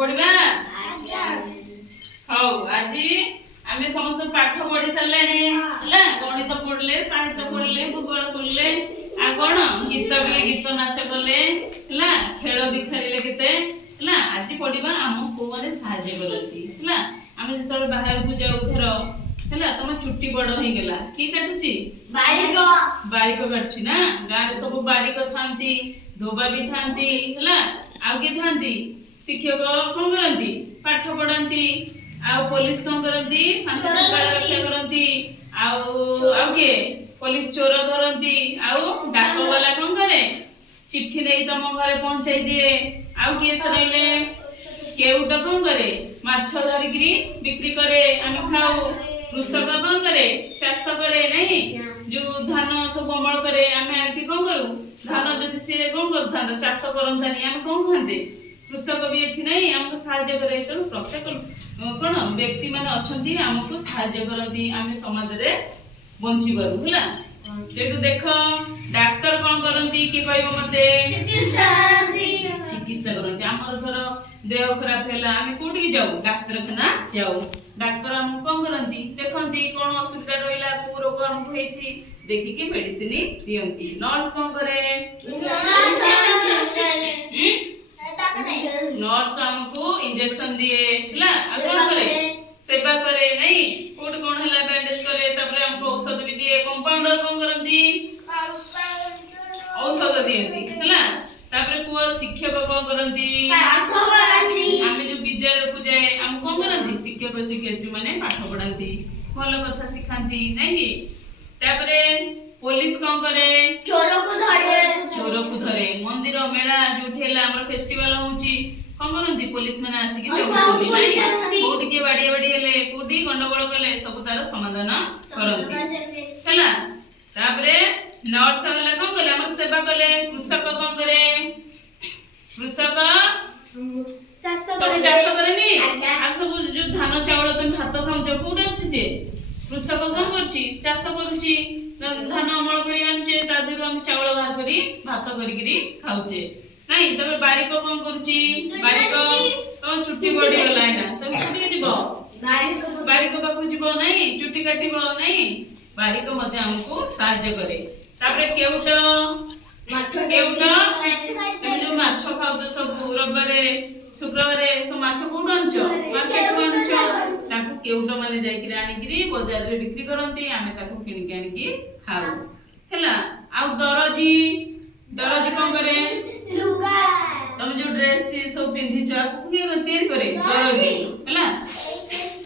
पढ़ा हौ आज आम समस्त पाठ पढ़ी सारे गणित पढ़ले साहित्य पढ़ले भूगोल पढ़ले आ कौन गीत भी गीत नाच कले खेल भी खेलिले केते आज पढ़ा आम को मैंने साहाଯ୍य करछी आम जो बाहर को जाऊ धर तुम छुट्टी बड़ हो गला की काटुची बारिक काटुची ना गाँव सब बारिक थांती धोबा भी थांती आगे थांती शिक्षक कौन करती पाठ पढ़ाती आउ पुलिस कौन करती शांति शृंखला रक्षा करती आउ के पुलिस चोर धरती आउ डाक वाला कौन करे चिट्ठी नहीं तुम घरे पहुंचाई दिए आउ किए रहिले केउटा कौन करे माछ धरिकी बिक्री करे आम खाऊ कृषक कौन करे चाष करे नहीं जो धान सब अमल करे आम आके कौन करू धान जदि सी कौन कर चाष करतानी आम कौन खाते कृषक भी अच्छी नहीं आमको साहाଯ୍य करे तेणु प्रत्येक कौन व्यक्ति माने अच्छी आमको साहाଯ୍य करती आम समाज रे बंची पारू है सेठू देख डाक्तर कौन करती कि कहबो मते चिकित्सा करती आमर धर देह खराब है आम कौटी जाऊ डाक्तरखाना जाऊ डाक्तर आमको कौन करती देखती कौन असुविधा रहा को रोग आमको होती देखिकी मेडिसिन दियंती नर्स कौन करे नर्स हमको इंजेक्शन दिए कौन करे सेवा करे नहीं कोड कौन है बैंडेज करे तापर हमको औषध भी दिए कंपाउंडर कौन करती औषध दियंती तापर को शिक्षक कौन करती आमे जो विद्यालय को जाए हम कौन करती शिक्षक शिक्षयित्री माने पाठ पढ़ाती भल कथा सिखाती नहीं कि तापर पुलिस कौन करे चोर को धरे मंदिर मेला जो ठेला हमर फेस्टिवल होची कौन करती पुलिस माने आसी के देखती नहीं कोडी के बाडी हेले कोडी गंडगोल कले सब तार समाधान करती हैला तापरे नर्स वाला कौन कले हमर सेवा कले कृषक कौन करे कृषक चाष करे नी आ सब जो धान चावल तुम भात खाऊ कोड आछी से कृषक कौन करची चाष करूची धान अमल करी आनचे तादिरो हम चावल बाहर करी भात करी खाउचे नहीं तबे बारिक कौन करूची बारिक तो छुट्टी पड़ी गला है ना तबे छुट्टी जीवो बारिक पाखु जीवो नहीं छुट्टी काटिबो नहीं बारिक मते हमको सहायता करे तापरे केउट तुम जो माछ खाउ सब रविवारे शुक्रवारे सब माछ कोन आनचो मार्केट को आनचो ताकू केउट माने जाई कि आनिकरी बाजार रे बिक्री करंती आमे ताकू किनि के आनिकी खाऊ हैला आ दरजी कौन करे तुम जो ड्रेस थी सब पिंधी छ के तैयार करे दरजी